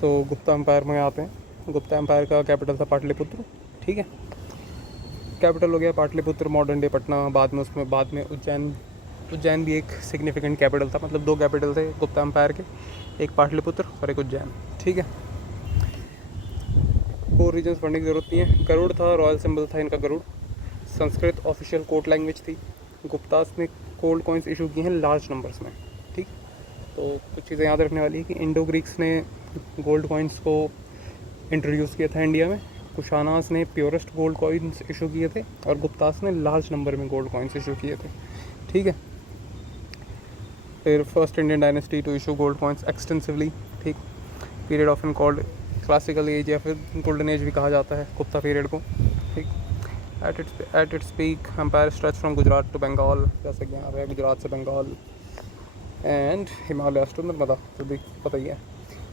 Gupta empire में आते हैं। गुप्ता एम्पायर का कैपिटल था पाटलिपुत्र। ठीक है, कैपिटल हो गया पाटलिपुत्र, मॉडर्न डे पटना। बाद में उज्जैन। उज्जैन भी एक सिग्निफिकेंट कैपिटल था, मतलब 2 कैपिटल थे गुप्ता एम्पायर के, एक पाटलिपुत्र और एक उज्जैन। ठीक है, 4 रीजन्स पढ़ने की ज़रूरत नहीं है। गरुड़ था, रॉयल सिंबल था इनका Garuda. Sanskrit official court language थी। गुप्तास ने गोल्ड कॉइन्स इशू किए हैं लार्ज नंबर्स में। ठीक, तो कुछ चीज़ें याद रखने वाली है कि इंडो ग्रीक्स ने गोल्ड कॉइन्स को इंट्रोड्यूस किया था इंडिया में। कुशानास ने प्योरेस्ट गोल्ड कॉइन्स इशू किए थे और गुप्तास ने लार्ज नंबर में गोल्ड कॉइन्स इशू किए थे। ठीक है, फिर first Indian dynasty to issue gold coins extensively. ठीक, period often called classical age या फिर गोल्डन एज भी कहा जाता है गुप्ता पीरियड को। ठीक, at its peak empire stretch from Gujarat to Bengal, जैसे कि यहाँ पे गुजरात से बंगाल एंड हिमालय टू नर्मदा, तो भी पता ही है।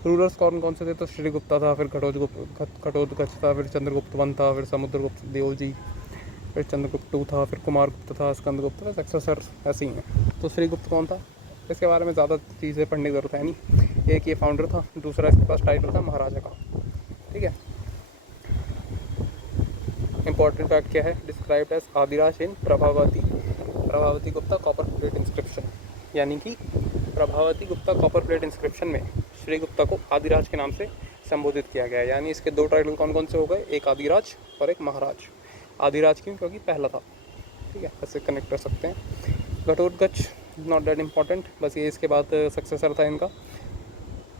रूलर्स कौन कौन से थे, तो श्रीगुप्ता था, फिर घटोत्कच था, फिर चंद्रगुप्त वन था, फिर समुद्रगुप्त देओजी, फिर चंद्रगुप्त टू था, फिर कुमारगुप्त था, स्कंदगुप्त था, सक्सेसर ऐसे ही हैं। तो श्रीगुप्त कौन था, इसके बारे में ज़्यादा चीज़ें पढ़ने की ज़रूरत है नहीं। एक ये फाउंडर था, दूसरा इसके पास टाइटल था महाराजा का। ठीक है, इंपॉर्टेंट फैक्ट क्या है, described as Adiraja in Prabhavati Gupta copper plate inscription, यानी कि Prabhavati Gupta copper plate inscription में श्रीगुप्ता को आदिराज के नाम से संबोधित किया गया है। यानी इसके 2 टाइटल कौन कौन से हो गए, एक आदिराज और एक महाराज। आदिराज क्यों, क्योंकि पहला था। ठीक है, ऐसे कनेक्ट कर सकते हैं। घटोत्कच नॉट दैट इम्पॉर्टेंट, बस ये इसके बाद सक्सेसर था इनका,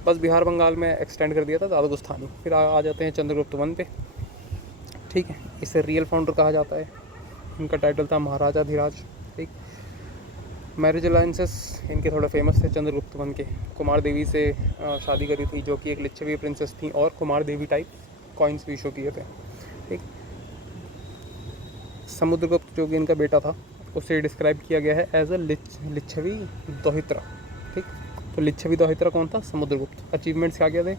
बस बिहार बंगाल में एक्सटेंड कर दिया था, ज़्यादा कुछ था नहीं। फिर आ जाते हैं चंद्रगुप्त वन पे। ठीक है, इसे रियल फाउंडर कहा जाता है। इनका टाइटल था महाराजा धीराज। ठीक, मैरिज अलायंसेस इनके थोड़े फेमस थे चंद्रगुप्त वन के। कुमार देवी से शादी करी थी, जो कि एक लिच्छवी प्रिंसेस थी, और कुमार देवी टाइप कॉइन्स भी इशू किए थे। ठीक, समुद्रगुप्त जो कि इनका बेटा था, उसे डिस्क्राइब किया गया है एज अ लिच्छवी दोहित्रा। ठीक, तो लिच्छवी दोहित्रा कौन था, समुद्रगुप्त। अचीवमेंट्स क्या क्या थे,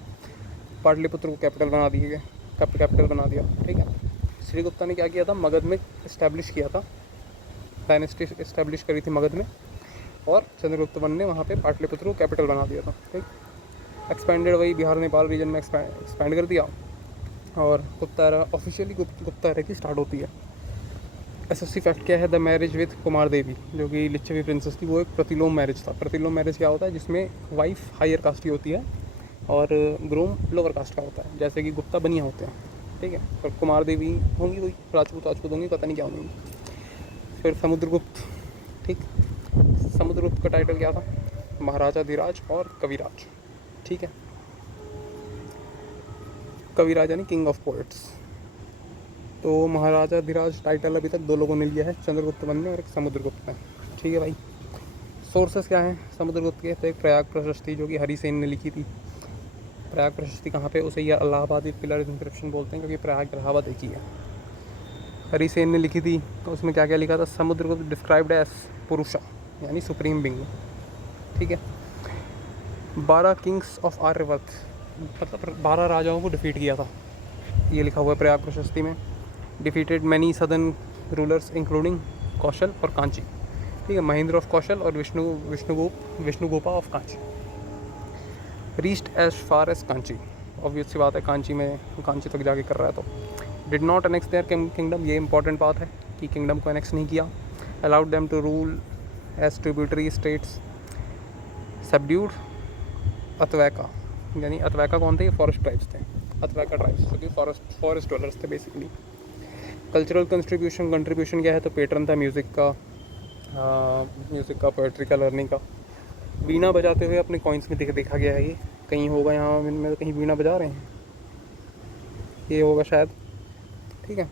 पाटलिपुत्र को कैपिटल बना दिए गए, कैपिटल बना दिया। ठीक है, श्रीगुप्ता ने क्या किया था, मगध में इस्टेब्लिश किया था, डायनेस्टी इस्टेब्लिश करी थी मगध में, और चंद्रगुप्त वन ने वहाँ पे पाटलिपुत्र को कैपिटल बना दिया था। ठीक, एक्सपेंडेड वही बिहार नेपाल रीजन में एक्सपैंड कर दिया, और Gupta era officially Gupta era की स्टार्ट होती है। एसएससी फैक्ट क्या है, द मैरिज विद कुमार देवी, जो कि लिच्छवी प्रिंसेस थी, वो एक प्रतिलोम मैरिज था। प्रतिलोम मैरिज क्या होता है, जिसमें वाइफ हायर कास्ट की होती है और ग्रूम लोअर कास्ट का होता है, जैसे कि गुप्ता बनिया होते हैं। ठीक है, और कुमार देवी होंगी कोई राजपूत होंगी, पता नहीं क्या होंगी। फिर समुद्रगुप्त। ठीक, समुद्रगुप्त का टाइटल क्या था, महाराजा धीराज और कविराज। ठीक है, कविराज यानी किंग ऑफ पोएट्स। तो महाराजा धीराज टाइटल अभी तक 2 लोगों ने लिया है, चंद्रगुप्त वन ने और एक समुद्रगुप्त ने। ठीक है भाई, सोर्सेस क्या हैं समुद्रगुप्त के, तो एक प्रयाग प्रशस्ति जो कि हरिसेन ने लिखी थी। प्रयाग प्रशस्ति कहाँ पे, उसे यह इलाहाबादी पिलर इंस्क्रिप्शन बोलते हैं, क्योंकि प्रयाग इलाहाबाद एक ही है। हरिसेन ने लिखी थी, तो उसमें क्या क्या लिखा था, समुद्रगुप्त डिस्क्राइब्ड एज पुरुषा, यानी सुप्रीम बिंग। ठीक है, 12 किंग्स ऑफ आर्यवर्त, मतलब 12 राजाओं को डिफीट किया था, ये लिखा हुआ है प्रयाग प्रशस्ति में। Defeated many southern rulers including Kosala और कांची। ठीक है, महेंद्र ऑफ कौशल और Vishnugopa of Kanchi. Reached as far as Kanchi, obvious सी बात है, कांची तक जाके कर रहा है। तो did not annex their kingdom, ये इंपॉर्टेंट बात है कि किंगडम को अनेक्स नहीं किया। Allowed them to rule as tributary states. Subdued Atavika, यानी अतवैका कौन थे, ये फॉरेस्ट ट्राइब्स थे। अतवैका ट्राइब्स जो कि फॉरेस्ट डवेलर्स थे बेसिकली। कल्चरल कंट्रीब्यूशन क्या है, तो पैटर्न था म्यूज़िक का, पोएट्री का, लर्निंग का। वीणा बजाते हुए अपने कॉइन्स में देखा गया है, ये कहीं होगा यहाँ में, कहीं वीणा बजा रहे हैं, ये होगा शायद। ठीक है,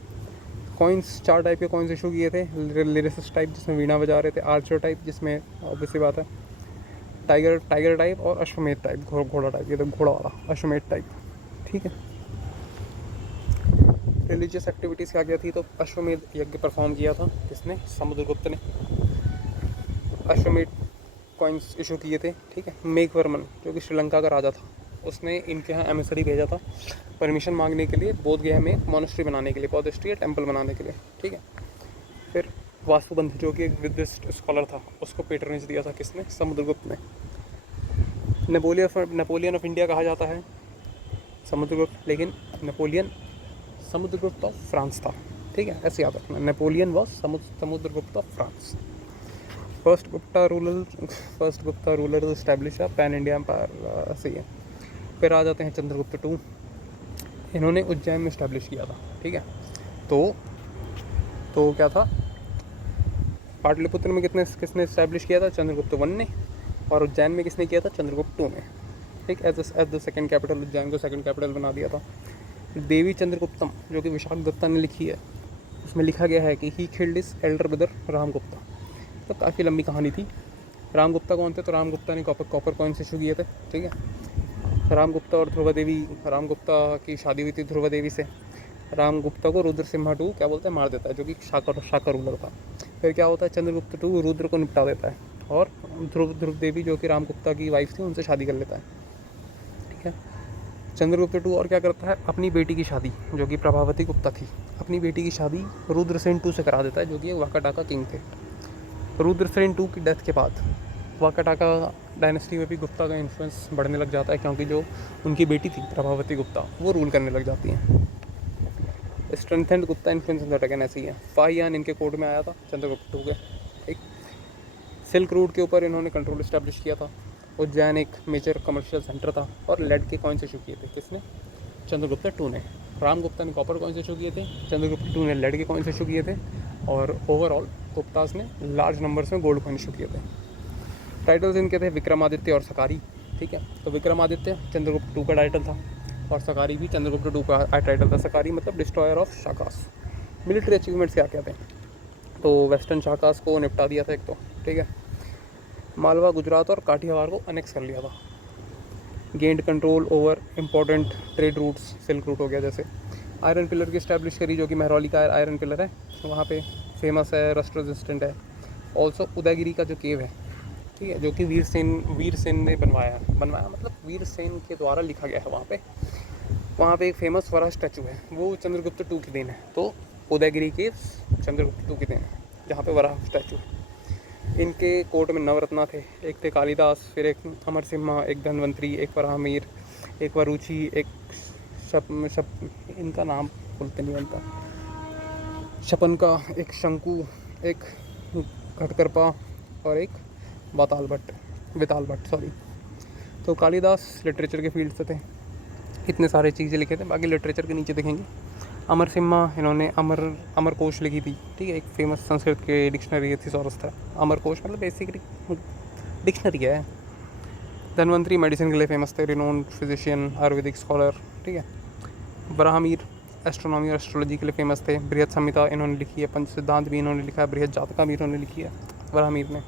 कॉइन्स 4 टाइप के कॉइन्स इशू किए थे। लिरिसिस्ट टाइप जिसमें वीणा बजा रहे थे, आर्चर टाइप जिसमें ऑब्वियसली बात है टाइगर टाइप, और अश्वमेध टाइप, घोड़ा टाइप, ये तो घोड़ा वाला अश्वमेध टाइप। ठीक है, रिलीजियस एक्टिविटीज़ क्या क्या थी, तो अश्वमेध यज्ञ परफॉर्म किया था किसने, समुद्रगुप्त ने। अश्वमेध कॉइन्स इशू किए थे। ठीक है, मेघवर्मन जो कि श्रीलंका का राजा था, उसने इनके यहाँ एमिसरी भेजा था परमिशन मांगने के लिए, बोध गया में मोनेस्ट्री बनाने के लिए, बौद्धिस्ट या टेम्पल बनाने के लिए। ठीक है, फिर वास्तुबंध जो कि एक बुद्धिस्ट स्कॉलर था, उसको पेट्रोनेज दिया था किसने, समुद्रगुप्त ने। नेपोलियन ऑफ इंडिया कहा जाता है समुद्रगुप्त, लेकिन नेपोलियन समुद्रगुप्त ऑफ फ्रांस था। ठीक है, ऐसे याद रखना, Napoleon was Samudragupta of France. First Gupta ruler establish a pan India empire, सही है। फिर आ जाते हैं चंद्रगुप्त टू, इन्होंने उज्जैन में इस्टेब्लिश किया था। ठीक है, तो क्या था, पाटलिपुत्र में किसने इस्टेब्लिश किया था, चंद्रगुप्त वन ने, और उज्जैन में किसने किया था, चंद्रगुप्त टू ने। ठीक, as the second capital, Ujjain को सेकंड कैपिटल बना दिया था। देवी चंद्रगुप्तम जो कि विशाख दत्ता ने लिखी है, उसमें लिखा गया है कि he killed his elder brother Ramagupta. तो काफ़ी लंबी कहानी थी। रामगुप्ता कौन थे, तो रामगुप्ता ने कॉपर कॉइन्स इशू किए थे। ठीक है, रामगुप्ता और ध्रुवा देवी, रामगुप्ता की शादी हुई थी ध्रुवा देवी से। रामगुप्ता को रुद्र सिम्हा टू क्या बोलते हैं, मार देता है, जो कि शाका रूलर था। फिर क्या होता है, चंद्रगुप्त टू रुद्र को निपटा देता है, और ध्रुव देवी जो कि रामगुप्ता की वाइफ थी, उनसे शादी कर लेता है। ठीक है, चंद्रगुप्त टू और क्या करता है, अपनी बेटी की शादी, जो कि प्रभावती गुप्ता थी, अपनी बेटी की शादी रुद्रसेन टू से करा देता है, जो कि वाकाटाका किंग थे। रुद्रसेन टू की डेथ के बाद वाकाटाका डायनेस्टी में भी गुप्ता का इन्फ्लुएंस बढ़ने लग जाता है, क्योंकि जो उनकी बेटी थी प्रभावती गुप्ता, वो रूल करने लग जाती हैं। Strengthened Gupta influence in the again, ऐसे ही है। फाहियान इनके कोर्ट में आया था चंद्रगुप्त टू के। ठीक, सिल्क रूट के ऊपर इन्होंने कंट्रोल इस्टेब्लिश किया था। उज्जैन एक मेजर कमर्शियल सेंटर था, और लेड के कॉइन्स इशू किए थे, किसने, चंद्रगुप्त टू ने। रामगुप्ता ने कॉपर कॉइन्स इशू किए थे, चंद्रगुप्त टू ने लेड के कॉइन्स इशू किए थे, और ओवरऑल गुप्तास ने लार्ज नंबर्स में गोल्ड कॉइन इशू किए थे। टाइटल्स इनके थे विक्रमादित्य और सकारी। ठीक है, तो विक्रमादित्य चंद्रगुप्त टू का टाइटल था, और सकारी भी चंद्रगुप्त टू का टाइटल था। सकारी मतलब destroyer of Shakas. Military achievements क्या क्या थे, तो वेस्टर्न शाकास को निपटा दिया था एक तो। ठीक है, मालवा, गुजरात और काठियावाड़ को अनेक्स कर लिया था। Gained control over important trade routes, silk route हो गया जैसे। आयरन पिलर की स्टैब्लिश करी, जो कि महरौली का आयरन पिलर है, तो वहाँ पे फेमस है, रस्ट रेजिस्टेंट है। ऑल्सो उदयगिरी का जो केव है, ठीक है, जो कि वीरसेन ने बनवाया मतलब वीरसेन के द्वारा लिखा गया है वहाँ पे एक फेमस वराह स्टैचू है, वो चंद्रगुप्त टू की देन है। तो उदयगिरी केव्स चंद्रगुप्त टू की देन है, जहाँ पे वराह स्टैचू है। इनके कोर्ट में नवरत्ना थे, एक थे कालिदास, फिर एक अमर सिम्हा, एक धनवंतरी, एक वराहमीर, एक वरुचि, एक इनका नाम बोलते नहीं बनता, शपन का, एक शंकु, एक घटकरपा, और एक विताल भट्ट सॉरी। तो कालिदास लिटरेचर के फील्ड से थे, इतने सारे चीज़ें लिखे थे। बाकी लिटरेचर के नीचे देखेंगे, अमर सिम्हा, इन्होंने अमर कोश लिखी थी। ठीक है, एक फेमस संस्कृत के डिक्शनरी थिसॉरस था। अमर कोश मतलब बेसिकली डिक्शनरी है। धनवंतरी मेडिसिन के लिए फेमस थे, रिनोन्ड फिजिशियन, आयुर्वेदिक स्कॉलर। ठीक है, वराहमीर एस्ट्रोनॉमी और एस्ट्रोलॉजी के लिए फेमस थे। बृहद संहिता इन्होंने लिखी है, पंच सिद्धांत भी इन्होंने लिखा है, बृहद जातका भी इन्होंने लिखी है वराहमीर ने।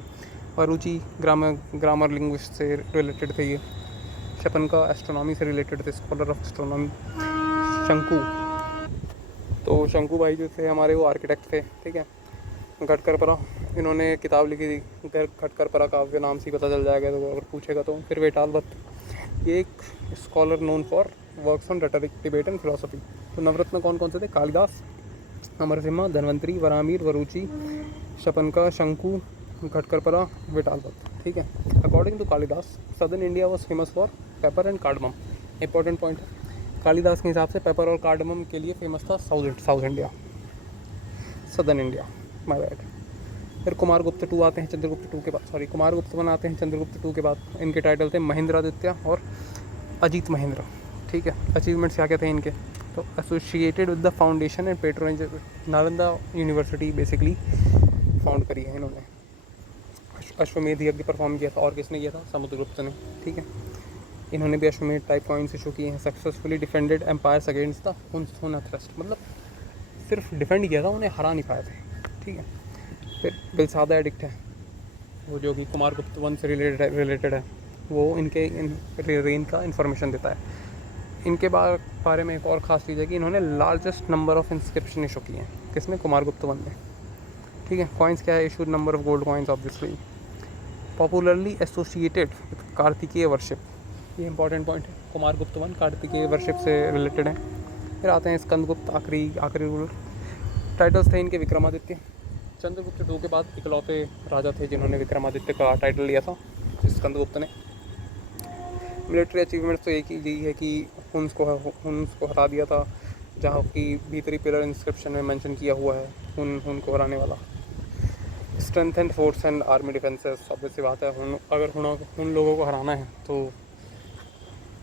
वरुचि ग्रामर लिंग्विस्ट से रिलेटेड थे ये। शपन का एस्ट्रोनॉमी से रिलेटेड थे, स्कॉलर ऑफ एस्ट्रोनॉमी। शंकु, तो शंकु भाई जो थे हमारे, वो आर्किटेक्ट थे। ठीक है, घटकरपरा, इन्होंने किताब लिखी थी घटकरपरा काव्य, नाम से पता चल जाएगा तो अगर पूछेगा तो। फिर वेताल भट्ट, ये एक scholar known for works on rhetoric, debate and philosophy. तो नवरत्न कौन कौन से थे, कालिदास, अमर सिम्हा, धनवंतरी, वराहमीर, वरुचि, शपनका, शंकु, घटकरपरा, वेताल भट्ट। ठीक है, according to Kalidas southern India was famous for pepper and cardamom. Important point है, कालिदास के हिसाब से पेपर और कार्डमम के लिए फेमस था south India, southern India, my bad. फिर कुमारगुप्त टू आते हैं चंद्रगुप्त टू के बाद, कुमारगुप्त वन आते हैं चंद्रगुप्त टू के बाद। इनके टाइटल थे महेंद्रादित्य और अजीत महेंद्र। ठीक है, अचीवमेंट्स क्या क्या थे इनके, तो associated with the foundation and patronage, Nalanda university basically found करी है इन्होंने। अश्वमेध यज्ञ परफॉर्म किया था, और किसने किया था, समुद्रगुप्त ने। ठीक है, इन्होंने भी अश्वमेध टाइप कॉइन्स इशू किए हैं। Successfully defended empires against the Hun thrust, मतलब सिर्फ डिफेंड किया था, उन्हें हरा नहीं पाए थे। ठीक है, फिर बिलसादा एडिक्ट है, वो जो कि कुमारगुप्त वन से रिलेटेड है, वो इनके रेन का इन्फॉर्मेशन देता है। इनके बारे में एक और ख़ास चीज़ है कि इन्होंने largest number of inscription issue किए हैं, किसने, कुमारगुप्त वन ने। ठीक है, कॉइन्स क्या है, issued number of gold coins obviously. Popularly associated with Kartikeya worship, ये इंपॉर्टेंट पॉइंट है, कुमारगुप्त वन कार्तिकेय वर्शिप से रिलेटेड है। फिर आते हैं स्कंदगुप्त, आखिरी रूलर। टाइटल्स थे इनके विक्रमादित्य। चंद्रगुप्त टू के बाद इकलौते राजा थे जिन्होंने विक्रमादित्य का टाइटल लिया था, स्कंदगुप्त ने। मिलिट्री अचीवमेंट्स तो एक ही यही है कि हुन्स को हटा दिया था, जहाँ की भीतरी पिलर इंस्क्रिप्शन में मेंशन किया हुआ है हुन को हराने वाला। Strength and force and army defences, obvious सी बात है, अगर हुन लोगों को हराना है तो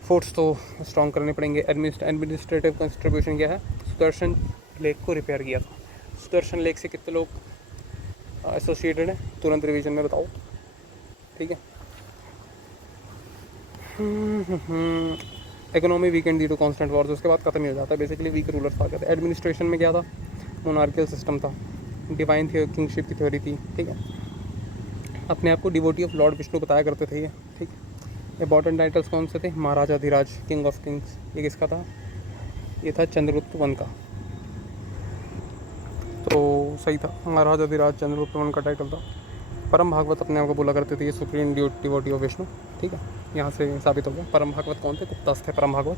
फोर्स तो स्ट्रॉन्ग करने पड़ेंगे। एडमिनिस्ट्रेटिव कंट्रीब्यूशन क्या है, सुदर्शन लेक को रिपेयर किया था। सुदर्शन लेक से कितने लोग एसोसिएटेड हैं, तुरंत रिवीजन में बताओ, ठीक है। Economy weakened due to constant wars, उसके बाद खत्म ही हो जाता है, बेसिकली वीक रूलर्स आ गए थे। एडमिनिस्ट्रेशन में क्या था, मोनार्कियल सिस्टम था, डिवाइन किंगशिप की थ्योरी थी, ठीक है। अपने आप को डिवोटी ऑफ लॉर्ड विष्णु बताया करते थे ये, ठीक है। इंपॉर्टेंट टाइटल्स कौन से थे, महाराजा धीराज, किंग ऑफ किंग्स, ये किसका था, ये था चंद्रगुप्त वन का। तो सही था, महाराजा धीराज चंद्रगुप्त वन का टाइटल था। परम भागवत अपने आप को बोला करते थे ये सुप्रीम डिवोटी ऑफ विष्णु, ठीक है। यहाँ से साबित हो गया। परम भागवत कौन थे, गुप्तास थे परम भागवत।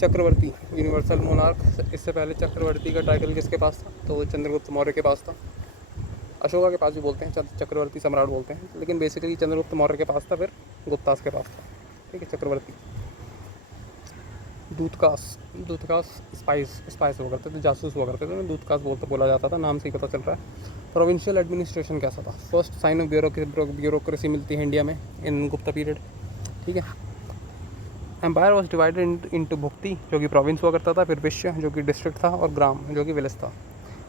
चक्रवर्ती, यूनिवर्सल मोनार्क, इससे पहले चक्रवर्ती का टाइटल किसके पास था, तो चंद्रगुप्त मौर्य के पास था। अशोका के पास भी बोलते हैं, चक्रवर्ती सम्राट बोलते हैं, लेकिन बेसिकली चंद्रगुप्त मौर्य के पास था, फिर गुप्तास के पास था, ठीक है। चक्रवर्ती। दूतकास स्पाइस हुआ करते थे, जासूस हुआ करते थे, दूतकास बोला जाता था, नाम से ही पता चल रहा है। प्रोविंशियल एडमिनिस्ट्रेशन कैसा था, फर्स्ट साइन ऑफ ब्यूरोक्रेसी मिलती है इंडिया में इन गुप्ता पीरियड, ठीक है। एम्पायर वॉज डिवाइडेड इनटू भुक्ति जो कि प्रोविंस हुआ करता था, फिर विश्य जो कि डिस्ट्रिक्ट था, और ग्राम जो कि विलेज था।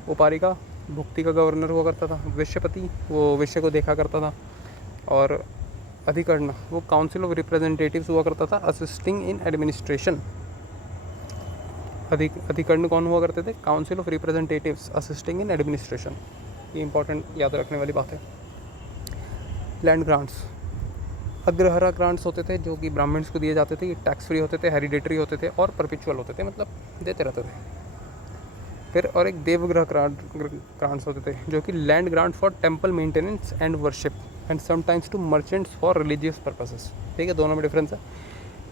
उपारिका भुक्ति का गवर्नर हुआ करता था, विश्यपति वो विश्य को देखा करता था, और अधिकर्ण वो काउंसिल ऑफ रिप्रेजेंटेटिव्स हुआ करता था, असिस्टिंग इन एडमिनिस्ट्रेशन। अधिकर्ण कौन हुआ करते थे, council of representatives assisting in administration, ये इंपॉर्टेंट याद रखने वाली बात है। लैंड ग्रांट्स, अग्रहरा ग्रांट्स होते थे जो कि ब्राह्मण्स को दिए जाते थे, ये टैक्स फ्री होते थे, हेरिडेटरी होते थे और परपिचुअल होते थे, मतलब देते रहते थे। फिर और एक देवग्रह ग्रांट्स होते थे जो कि land grant for temple maintenance and worship and sometimes to merchants for religious purposes, ठीक है, दोनों में डिफरेंस है।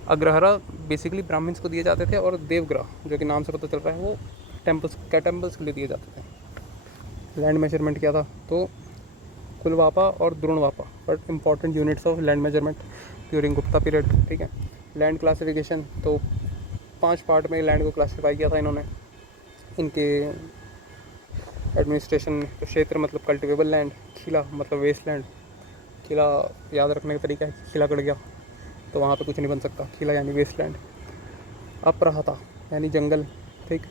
अग्रहरा बेसिकली ब्राह्मण्स को दिए जाते थे, और देवग्रह जो कि नाम से पता चल रहा है वो टेम्पल्स के लिए दिए जाते थे। लैंड मेजरमेंट क्या था, तो कुलवापा और Dronavapa but important units of land measurement during Gupta period, ठीक है। लैंड क्लासिफिकेशन, तो 5 पार्ट में लैंड को क्लासीफाई किया था इन्होंने इनके एडमिनिस्ट्रेशन में। तो क्षेत्र मतलब कल्टिवेबल लैंड, खिला मतलब वेस्ट लैंड। खिला याद रखने का तरीका है, खिला कट गया तो वहाँ पे कुछ नहीं बन सकता, खिला यानी वेस्ट लैंड। अपराहता यानी जंगल, ठीक।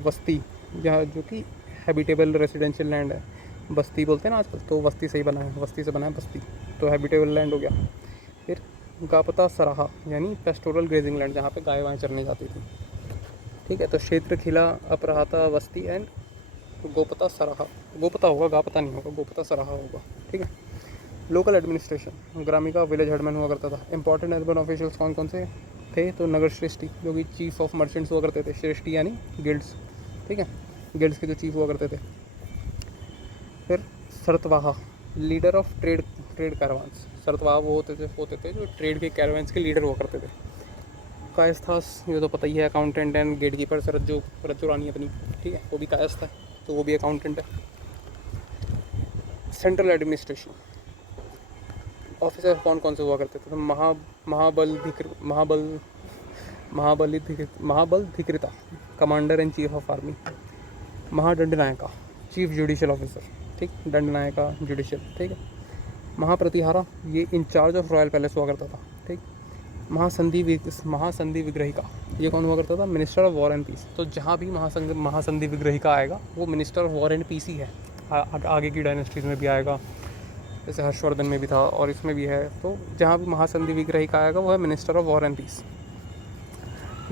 बस्ती जहाँ जो कि हैबिटेबल रेजिडेंशियल लैंड है, बस्ती बोलते हैं ना आजकल, तो बस्ती सही बना है, बस्ती से बना है बस्ती, तो हैबिटेबल लैंड हो गया। फिर गापता सराहा यानी पेस्टोरल ग्रेजिंग लैंड, जहाँ पे गाय वाय चरने जाती थी, ठीक है। तो क्षेत्र, खिला, अपराहता, बस्ती एंड गोपता सराहा, गोपता होगा, गापता नहीं होगा, गोपता सराहा होगा, ठीक है। लोकल एडमिनिस्ट्रेशन, ग्रामिका विलेज हेडमैन हुआ करता था। इंपॉर्टेंट अर्बन ऑफिशियल्स कौन कौन से थे, तो नगर श्रेष्ठी जो कि चीफ ऑफ मर्चेंट्स हुआ करते थे, श्रेष्ठी यानी गिल्ड्स, ठीक है, गिल्ड्स के जो चीफ हुआ करते थे। फिर सरतवाहा, लीडर ऑफ ट्रेड कैरावान्स, सरतवाह वो होते थे जो ट्रेड के कैरावान्स के लीडर हुआ करते थे। कायस्थास ये तो पता ही है, अकाउंटेंट एंड गेट कीपर, रज्जो रानी अपनी, ठीक है, वो भी कायस्थ है, तो वो भी अकाउंटेंट है। सेंट्रल एडमिनिस्ट्रेशन ऑफिसर कौन कौन से हुआ करते थे, तो Mahabaladhikrita commander and chief of army. Mahadandanayaka chief judicial officer, ठीक, दंडनायका जुडिशियल, ठीक है। महाप्रतिहारा ये इंचार्ज ऑफ रॉयल पैलेस हुआ करता था, ठीक। महासंधि विग्रहिका ये कौन हुआ करता था, minister of war and peace. तो जहाँ भी महासंधि विग्रहिका आएगा वो minister of war and peace ही है, आगे की डायनेस्टीज़ में भी आएगा, जैसे हर्षवर्धन में भी था और इसमें भी है। तो जहाँ भी महासंधि विग्रहिका आएगा वो है minister of war and peace.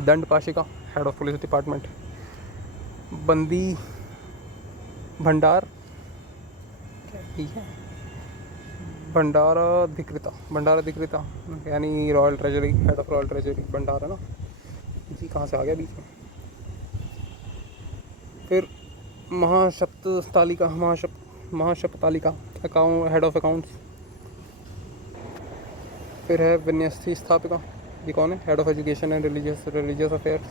Dandapashika head of police department. बंदी भंडार, ठीक है, भंडाराधिकृता यानी royal treasury, head of royal treasury, भंडारा ना जी, कहाँ से आ गया बीच में। फिर Mahashapatalika account, head of accounts. फिर है विन्यस्थी स्थापिका, ये कौन है, head of education and religious affairs,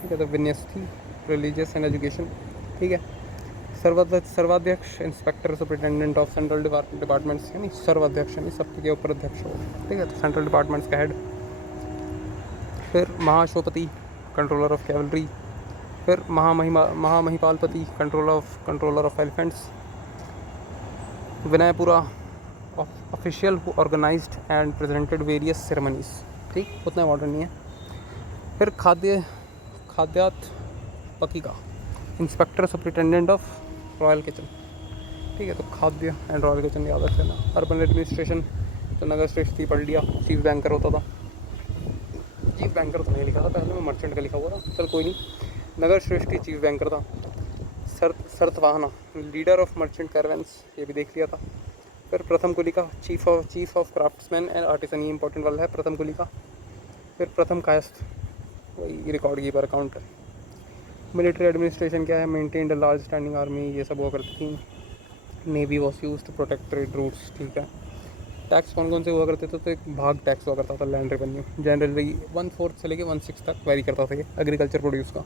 ठीक है। तो विन्यस्थी रिलीजियस एंड एजुकेशन, ठीक है। Sarvadhyaksha inspector superintendent of central departments यानी सर्वाध्यक्ष यानी सबके ऊपर अध्यक्ष हो, ठीक है, तो सेंट्रल डिपार्टमेंट्स का हेड। फिर महाश्वपति, कंट्रोलर ऑफ कैवलरी। फिर Mahamahipalapati, controller of elephants. Vinayapura, official who organized and presented various ceremonies. ठीक, उतना इम्पोर्टेंट नहीं है। फिर Khadyatapakika, inspector superintendent of royal kitchen. ठीक है, तो खाद्य एंड रॉयल किचन याद रख लेना। अर्बन एडमिनिस्ट्रेशन, तो नगर श्रेष्ठी पढ़ लिया, चीफ बैंकर होता था। चीफ बैंकर तो नहीं लिखा था पहले, में मर्चेंट का लिखा हुआ था, चल कोई नहीं। नगर श्रेष्ठी चीफ बैंकर था। Sarthavaha, leader of merchant caravans, ये भी देख लिया था। फिर Prathama Kulika, chief of craftsman and artisan, ये इंपॉर्टेंट वाला है प्रथम कुलिका। फिर प्रथम कायस्थ, वही record keeper, accounter. Military administration क्या है, maintained a large standing army, ये सब हुआ करती थी। Navy was use to protect trade routes. ठीक है। टैक्स कौन कौन से हुआ करते थे, तो एक भाग टैक्स हुआ करता था, लैंड रेवेन्यू, जनरली 1/4 से लेके 1/6 तक वेरी करता था ये एग्रीकल्चर प्रोड्यूस का।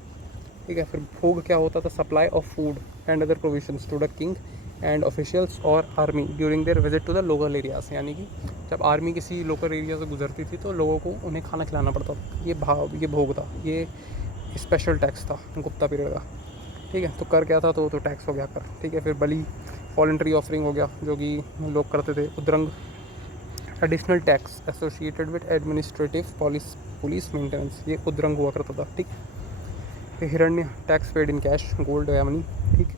ठीक है। फिर भोग क्या होता था, supply of food and other provisions to the king and officials और army during their visit to the local areas, यानी कि जब आर्मी किसी लोकल एरिया से गुजरती थी तो लोगों को उन्हें खाना खिलाना पड़ता था। ये भोग था, ये स्पेशल टैक्स था गुप्ता पीरियड का। ठीक है। तो कर क्या था, तो टैक्स हो गया कर। ठीक है। फिर बलि, वॉलंटरी ऑफरिंग हो गया, जो कि लोग करते थे। Udranga, additional tax associated with administrative police maintenance, ये उद्रंग हुआ करता था। ठीक। फिर Hiranya, tax paid in cash, gold या मनी। ठीक।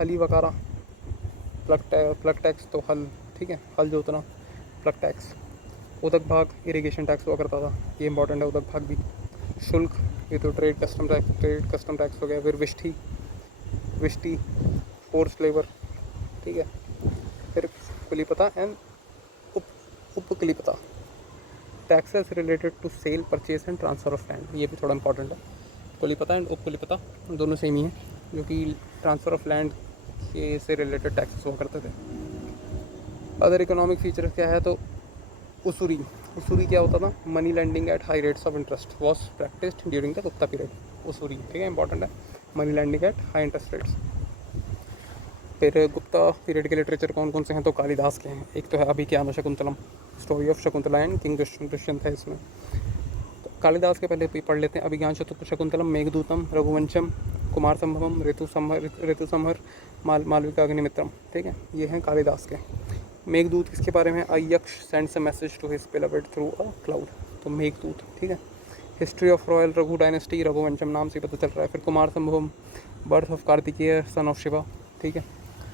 हली वकारा, प्लग टैक्स, तो हल, ठीक है, हल जोतना, प्लग टैक्स। उदक भाग, इरिगेशन टैक्स हुआ करता था, ये इंपॉर्टेंट है उदक भाग भी। शुल्क, ये तो ट्रेड कस्टम टैक्स हो गया। फिर विष्टि फोर्स लेबर। ठीक है। फिर Kulipata and Upakulipata, taxes related to sale, purchase and transfer of land, ये भी थोड़ा इंपॉर्टेंट है। कुलीपता एंड उपकुलीपता दोनों सेम ही हैं, जो कि ट्रांसफ़र ऑफ लैंड के से रिलेटेड टैक्सेस हुआ करते थे। अदर इकोनॉमिक फीचर क्या है, तो उसूरी क्या होता था, money lending at high rates of interest was practised during the Gupta period. Usury, ठीक है, इंपॉर्टेंट है, money lending at high interest rates. फिर गुप्ता पीरियड के लिटरेचर कौन कौन से हैं, तो कालिदास के हैं। एक तो है Abhijnana Shakuntalam, story of Shakuntala and king Dushyanta है इसमें। तो कालिदास के पहले पढ़ लेते हैं। अभिज्ञान शकुंतलम, मेघदूतम, रघुवंशम, कुमार संभवम, ऋतु संहार, मालविका अग्निमित्रम। ठीक है, ये हैं कालिदास के। मेघदूत किसके बारे में, Yaksha sends a message to his beloved through a cloud, तो मेघदूत। ठीक है। History of royal Raghu dynasty, Raghuvamsham नाम से पता चल रहा है। फिर Kumara Sambhavam, birth of Kartikeya son of Shiva. ठीक है।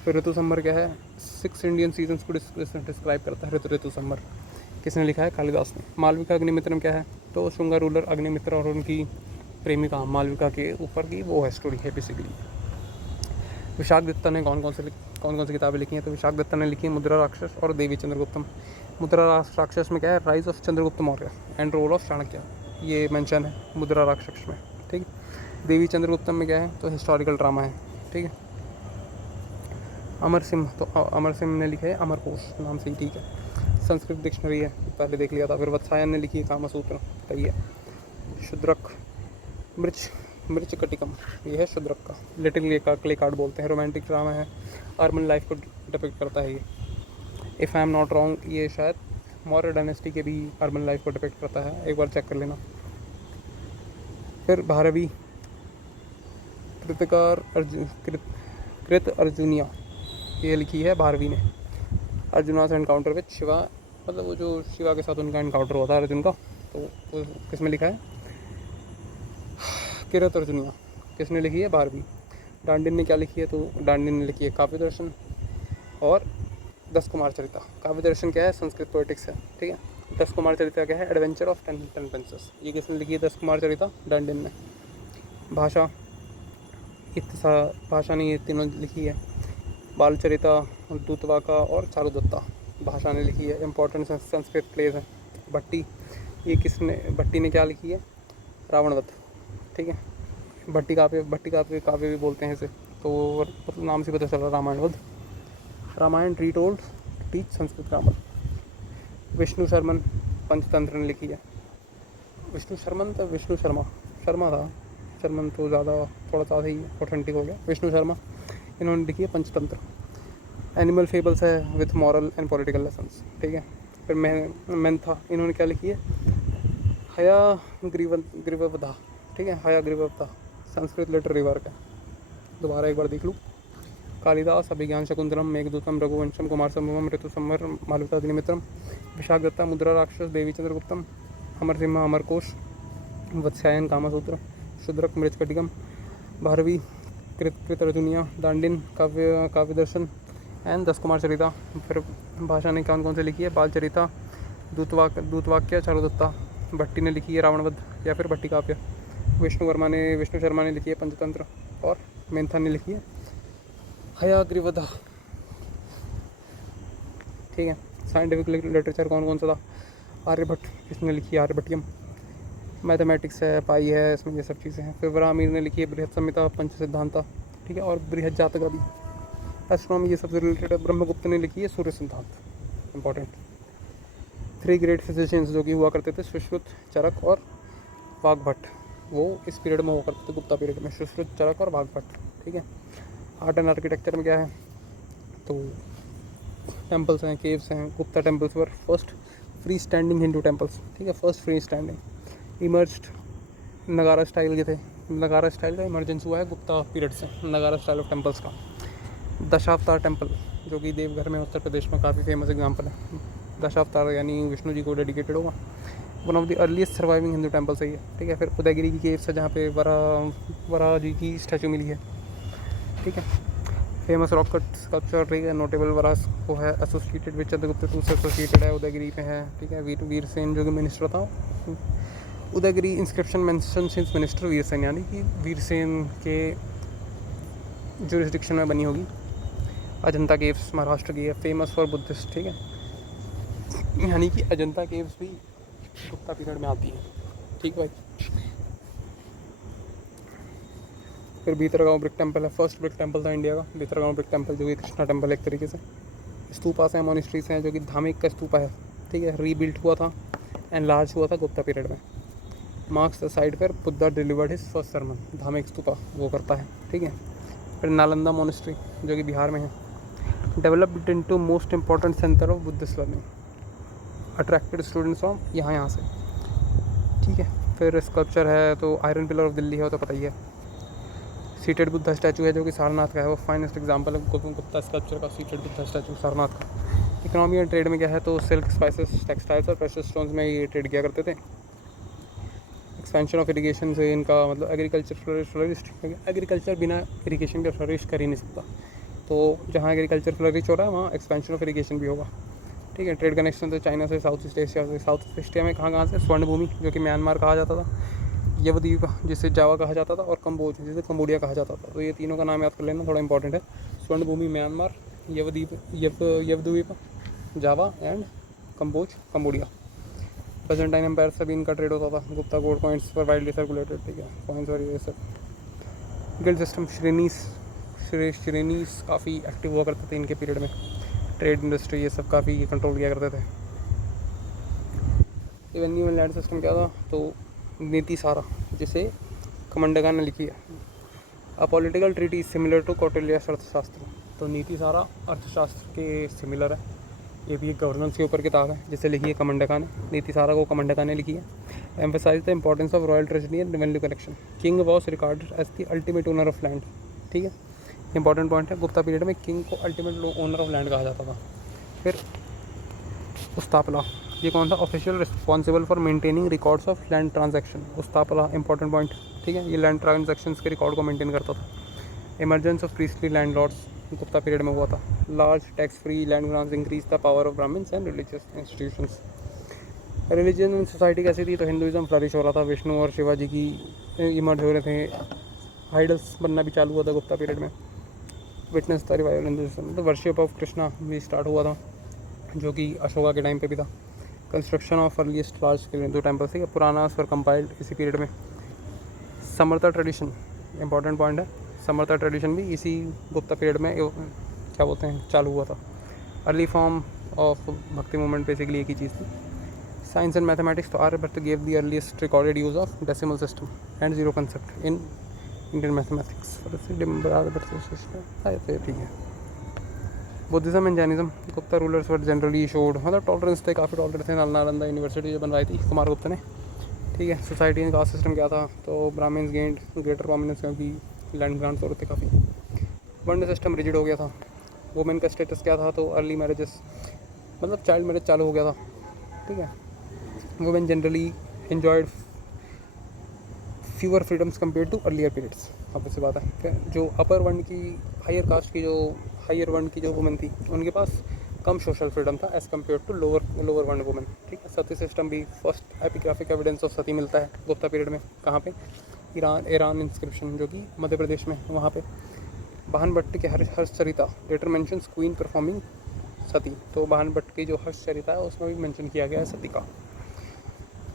फिर ऋतु संहार क्या है, 6 इंडियन सीजन्स को डिस्क्राइब करता है ऋतु संहार, किसने लिखा है, कालिदास ने। मालविका अग्निमित्रम क्या है, तो शुंगा रूलर अग्निमित्र और उनकी प्रेमिका मालविका के ऊपर की वो है स्टोरी है बेसिकली। विशाख दत्ता ने कौन कौन सी किताबें लिखी हैं, तो विशाख दत्ता ने लिखी है मुद्रा राक्षस और देवी चंद्रगुप्तम। मुद्रा राक्षस में क्या है, rise of Chandragupta Maurya and role of Chanakya, ये मेंशन है मुद्रा राक्षस में। ठीक। देवी चंद्रगुप्तम में क्या है, तो हिस्टोरिकल ड्रामा है। ठीक है। अमर सिंह, तो अमर सिंह ने लिखे है अमरकोश नाम से ही। ठीक है। संस्कृत डिक्शनरी है, पहले देख लिया था। फिर वत्सायन ने लिखी है कामसूत्र, सही है। शुद्रक, मृच कटिकम, ये है शुद्रक का। लिटिल क्ले कार्ड बोलते हैं, रोमांटिक ड्रामा है, अर्बन लाइफ को डिपिक्ट करता है ये। If I am not wrong, ये शायद मौर्य डायनेस्टी के भी अर्बन लाइफ को डिपिक्ट करता है, एक बार चेक कर लेना। फिर भारवी, कृत अर्जुनिया, ये लिखी है भारवी ने। अर्जुनास एनकाउंटर विद शिवा, मतलब वो जो शिवा के साथ उनका एनकाउंटर हुआ था अर्जुन का, तो वो किसमें लिखा है, किरत अर्जुनिया, किसने लिखी है, भारवी। डांडिन ने क्या लिखी है, तो डांडिन ने लिखी है काव्य दर्शन और 10 कुमार चरिता। काव्य दर्शन क्या है, संस्कृत पोएटिक्स है। ठीक है। 10 कुमार चरिता क्या है, एडवेंचर ऑफ 10 प्रिंसेस, ये किसने लिखी है, 10 कुमार चरिता, डांडिन ने। भाषा, भाषा ने ये तीनों लिखी है, बालचरिता, दूतवाका और चारुदत्ता, भाषा ने लिखी है। इंपॉर्टेंट संस्कृत प्लेस है। भट्टी, ये भट्टी ने क्या लिखी है, रावणवध। ठीक है। भट्टी काव्य भी बोलते हैं इसे, तो मतलब नाम से पता चला, रामायणवध। Ramayana retold teach Sanskrit grammar. Vishnu Sharman, Panchatantra ने लिखी है। विष्णु शर्मा था, शर्मन तो थोड़ा सा ही ऑथेंटिक हो गया। विष्णु शर्मा, इन्होंने लिखी है पंचतंत्र। एनिमल फेबल्स है with moral and political lessons. ठीक है। फिर मेंथा, इन्होंने क्या लिखी है, हया ग्रीववधा, ठीक है, हया ग्रीववधा संस्कृत लिटरेरी वर्क है, दोबारा एक बार देख लूँ। कालिदास अभिज्ञान शकुंतलम, मेघदूतम, रघुवंशम, कुमार संभवम, ऋतुसंहार, मालविकाग्निमित्रम, विशाखदत्ता, मुद्रा राक्षस, देवी चंद्रगुप्तम, अमरसिम्हा, अमरकोश, वत्स्यायन, कामसूत्र, शूद्रक, मृच्छकटिकम, भारवी, कृतरजुनिया, दांडिन, काव्यदर्शन एंड 10 कुमार चरिता। फिर भाषा ने कौन कौन से लिखी है? बाल चरिता, दूतवाक्य, चारुदत्ता। भट्टी ने लिखी है रावणवध या फिर भट्टी काव्य। विष्णु शर्मा ने लिखी है पंचतंत्र। और मेंथा ने लिखी है हयाग्रीवधा, ठीक है। साइंटिफिक लिटरेचर कौन कौन सा था? आर्यभट्ट, किसने लिखी है? आर्यभट्टियम। मैथमेटिक्स है, पाई है, इसमें ये सब चीज़ें हैं। फिर वराहमिहिर ने लिखी है बृहद संहिता, पंच सिद्धांता, ठीक है, और बृहद जातका भी। एस्ट्रोनॉमी ये सबसे रिलेटेड है। ब्रह्मगुप्त ने लिखी है सूर्य सिद्धांत, इंपॉर्टेंट। 3 ग्रेट फिजिशियंस जो कि हुआ करते थे, सुश्रुत, चरक और वाग्भट, वो इस पीरियड में हुआ करते थे, गुप्ता पीरियड में, सुश्रुत, चरक और वाग्भट, ठीक है। आर्ट एंड आर्किटेक्चर में क्या है? तो टेम्पल्स हैं, केव्स हैं। Gupta temples were first free standing Hindu temples, ठीक है, फर्स्ट फ्री स्टैंडिंग। इमर्ज्ड नगारा स्टाइल के थे, नगारा स्टाइल का इमर्जेंस हुआ है गुप्ता पीरियड से, नगारा स्टाइल ऑफ टेम्पल्स का। दशावतार टेम्पल जो कि देवघर में उत्तर प्रदेश में काफ़ी फेमस एग्जाम्पल है। दशावतार यानी विष्णु जी को डेडिकेटेड होगा। One of the earliest surviving Hindu temples है ये, ठीक है। फिर उदयगिरी की केव्स है जहाँ पे वराह जी की स्टैचू मिली है, ठीक है। फेमस रॉक कट स्कल्पचर, ठीक है, नोटेबल वराह को है एसोसिएटेड विद चंद्रगुप्त टू से एसोसिएटेड है, उदयगिरी पे है, ठीक है। वीरसेन जो कि मिनिस्टर था, Udayagiri inscription mention since minister Virasena, यानी कि वीरसेन के जुरिस्डिक्शन में बनी होगी। अजंता केव्स महाराष्ट्र की है, फेमस फॉर बुद्धिस्ट, ठीक है, यानी कि अजंता केव्स भी गुप्ता पीरियड में आती है, ठीक भाई। फिर भीतरगांव ब्रिक टेम्पल है, फर्स्ट ब्रिक टेम्पल था इंडिया का, भीतरगांव ब्रिक टेम्पल जो कि कृष्णा टेम्पल एक तरीके से। स्तूपास हैं, मॉनिस्ट्रीज हैं, जो कि धामिक का स्तूपा है, ठीक है, रीबिल्ट हुआ था एंड लार्ज हुआ था गुप्ता पीरियड में। मार्क्स द साइड पर Buddha delivered his first sermon, Dhamek stupa वो करता है, ठीक है। फिर नालंदा मॉनिस्ट्री जो कि बिहार में है, developed into most important centre of Buddhist learning, attracted students from यहाँ से, ठीक है। फिर स्कल्पचर है तो आयरन पिलर ऑफ दिल्ली है, तो पता ही है। सीटेड बुद्धा स्टैचू है जो कि सारनाथ का है, वो फाइनेस्ट एग्जांपल है गुप्ता स्कल्पचर का, सीटेड बुद्धा स्टैचू सारनाथ का। इकोनॉमी एंड ट्रेड में क्या है? तो सिल्क, स्पाइसेस, टेक्सटाइल्स और प्रेशियस स्टोन्स में ये ट्रेड किया करते थे। एक्सपेंशन ऑफ इरीगेशन से इनका मतलब एग्रीकल्चर फ्लरिश्ड, एग्रीकल्चर बिना इरीगेशन के फ्लरिश कर ही नहीं सकता, तो जहाँ एग्रीकल्चर फ्लरिश हो रहा है वहाँ एक्सपेंशन ऑफ इरीगेशन भी होगा, ठीक है। ट्रेड कनेक्शन तो चाइना से, साउथ ईस्ट एशिया से। साउथ ईस्ट एशिया में कहाँ से? स्वर्ण भूमि जो कि म्यांमार कहा जाता था, यवद्वीप जिसे जावा कहा जाता था, और कम्बोज जिसे कम्बोडिया कहा जाता था। तो ये तीनों का नाम याद कर लेना, थोड़ा इंपॉर्टेंट है। Swarna Bhumi Myanmar, Yavadvipa Java and Kamboja Cambodia. Byzantine empire से भी इनका ट्रेड होता था। गुप्ता गोल्ड कॉइन्स पर वाइडली सर्कुलेटेड, ठीक है, कॉइन्स और ये सब। गिल्ड सिस्टम, श्रेणीस काफ़ी एक्टिव हुआ करते थे इनके पीरियड में। ट्रेड इंडस्ट्री ये सब काफ़ी कंट्रोल किया करते थे। रेवेन्यू एंड लैंड सिस्टम क्या था? तो नीति सारा जिसे कमंडका ने लिखी है, a political treaty similar to Kautilya's Arthashastra. तो नीति सारा अर्थशास्त्र के सिमिलर है, ये भी एक गवर्नेंस के ऊपर किताब है जिसे लिखी है कमंडका ने। नीति सारा को कमंडका ने लिखी है। Emphasize the importance of royal treasury and revenue collection. King was recorded as the ultimate owner of land, ठीक है, इंपॉर्टेंट पॉइंट है। गुप्ता पीरियड में किंग को अल्टीमेट ओनर ऑफ लैंड कहा जाता था। फिर उस्तापला, ये कौन सा? Official responsible for maintaining records of land transaction. उस्तापला इंपॉर्टेंट पॉइंट, ठीक है, ये लैंड ट्रांजैक्शंस के रिकॉर्ड को मेंटेन करता था। Emergence of priestly landlords Gupta period में हुआ था। Large tax free land grants increase the power of Brahmins and religious institutions. Religion in society कैसी थी? तो हिंदुज़म फ्लरिश हो रहा था, विष्णु और शिवाजी की इमर्ज हो रहे थे, आइडल्स बनना भी चालू हुआ था गुप्ता पीरियड में। विटनेस द रिवाइवल हिंदुज़म, तो वर्शिप ऑफ कृष्णा भी स्टार्ट हुआ था, जो कि अशोका के टाइम पे भी था। Construction of earliest large scale Hindu temples, ठीक है, पुराना वर कंपाइल्ड इसी पीरियड में। समर्था ट्रेडिशन इंपॉर्टेंट पॉइंट है। समर्था ट्रेडिशन भी इसी गुप्ता पीरियड में क्या बोलते हैं चालू हुआ था। Early form of bhakti movement basically एक ही चीज़ थी। साइंस एंड मैथमेटिक्स, तो Aryabhata gave the earliest recorded use of decimal system and zero concept in Indian mathematics. ठीक है। Buddhism and Jainism, Gupta rulers were generally showed, मतलब टॉलरेंस थे, काफ़ी टॉलरेंस थे। नालंदा यूनिवर्सिटी जो बनवाई थी कुमारगुप्त ने, ठीक है। सोसाइटी एंड कास्ट सिस्टम क्या था, तो ब्राह्मण्स गेंड ग्रेटर प्रोमिनेंस क्योंकि लैंड ग्रांट्स होते थे काफ़ी। वर्ण सिस्टम रिजिड हो गया था। वुमेन का स्टेटस क्या था, तो अर्ली मैरिजेस मतलब चाइल्ड मैरिज चालू हो गया था। ठीक है। Women generally enjoyed fewer freedoms compare to earlier periods. अब ऐसी बात है। फिर जो अपर वर्ण की हायर कास्ट की जो हायर वर्ण की जो वुमेन थी उनके पास कम सोशल फ्रीडम था एज़ कम्पेयर टू लोअर वर्ण वुमेन। ठीक है। सती सिस्टम भी फर्स्ट एपिग्राफिक एविडेंस ऑफ सती मिलता है गुप्ता पीरियड में। कहाँ पे? ईरान इंस्क्रिप्शन जो कि मध्य प्रदेश में, वहाँ पे वाहन भट्ट के हर्षचरिता लेटर मेंशंस क्वीन परफॉर्मिंग सती। तो वाहन भट्ट की जो हर्षचरिता है उसमें भी मेंशन किया गया है सती का।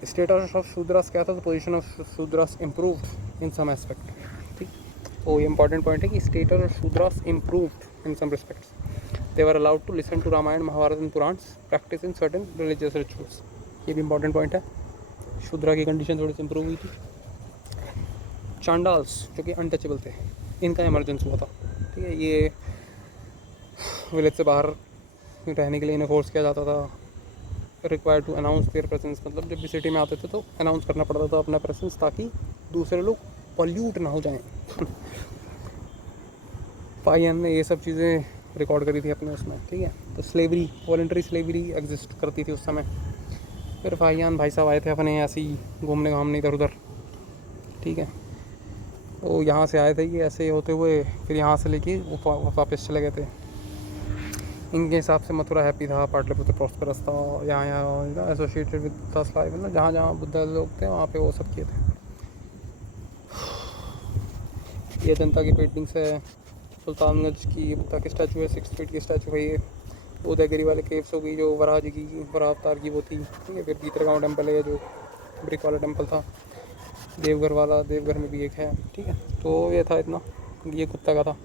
स्टेटस ऑफ शूद्रास क्या था, तो position of Shudras improved in some aspect. ठीक। तो ये इंपॉर्टेंट पॉइंट है कि status of Shudras improved in some respects. They were allowed to listen to Ramayana Mahabharata and Puranas, practice in certain religious rituals. ये भी इंपॉर्टेंट पॉइंट है। शूद्रा की कंडीशन थोड़ी सी इंप्रूव हुई थी। चांडाल्स जो कि अनटचेबल थे, इनका इमरजेंस हुआ था। ठीक है। ये विलेज से बाहर रहने के लिए इन्हें फोर्स किया जाता था। Required to announce their presence, मतलब जब भी सिटी में आते थे तो अनाउंस करना पड़ता था अपना प्रेजेंस, ताकि दूसरे लोग पॉल्यूट ना हो जाएं। फाइयन ने ये सब चीज़ें रिकॉर्ड करी थी अपने उसमें। ठीक है। तो स्लेवरी, वॉलंटरी स्लेवरी एग्जिस्ट करती थी उस समय। फिर फाइयान भाई साहब आए थे अपने ऐसे ही घूमने घामने इधर उधर। ठीक है। तो यहाँ से आए थे ये ऐसे होते हुए, फिर यहाँ से लेके वापस चले गए थे। इनके हिसाब से मथुरा हैप्पी था, पाटलिपुत्र प्रॉस्परस था, यहाँ एसोसिएटेड विद तसलाई, मतलब जहाँ जहाँ बुद्ध लोग थे वहाँ पे वो सब किए थे। ये जनता की पेंटिंग्स है। सुल्तानगंज की बुद्धा की स्टैचू है, 6 फीट की स्टैचू है ये। उदयगिरी वाले केव्स हो गई, जो वराह जी की वराह अवतार की वो थी। ठीक है। फिर भीतरगांव टेम्पल है जो ब्रिक वाला टेम्पल था। देवघर वाला, देवघर में भी एक है। ठीक है। तो ये था इतना, ये कुत्ता का था।